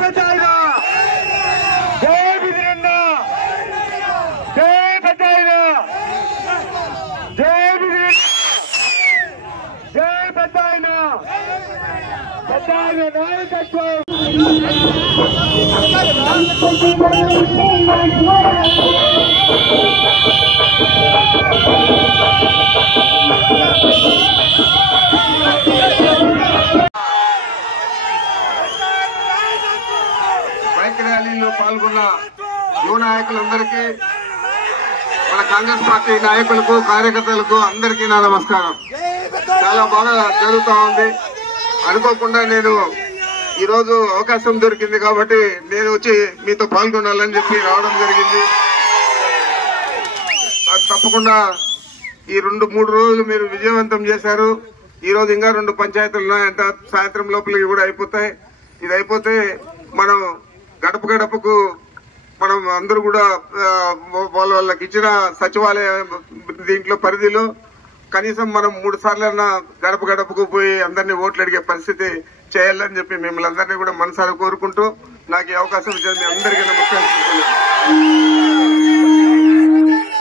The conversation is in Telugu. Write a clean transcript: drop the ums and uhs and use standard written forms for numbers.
పెద్దాయన జై బిదిరన్న జై పెద్దాయన జై బిదిరన్న జై పెద్దాయన పెద్దాయన నాయకత్వం బైక్ ర్యాలీలో పాల్గొన్న యువ నాయకులందరికీ మన కాంగ్రెస్ పార్టీ నాయకులకు కార్యకర్తలకు అందరికీ నా నమస్కారం. చాలా బాగా జరుగుతూ ఉంది. అనుకోకుండా నేను ఈరోజు అవకాశం దొరికింది కాబట్టి నేను వచ్చి మీతో పాల్గొనాలని చెప్పి రావడం జరిగింది. తప్పకుండా ఈ 2-3 రోజులు మీరు విజయవంతం చేశారు. ఈ రోజు ఇంకా 2 పంచాయతీలు ఉన్నాయంట. సాయంత్రం లోపలికి కూడా అయిపోతాయి. ఇది అయిపోతే మనం గడప గడపకు మనం అందరూ కూడా వాళ్ళకి ఇచ్చిన సచివాలయ దీంట్లో పరిధిలో కనీసం మనం 3 సార్లన్నా గడప గడపకు పోయి అందరినీ ఓట్లు అడిగే పరిస్థితి చేయాలని చెప్పి మిమ్మల్ని అందరినీ కూడా మనసారా కోరుకుంటూ నాకు ఈ అవకాశం ఇచ్చిన మీ అందరికీ నమస్కారం.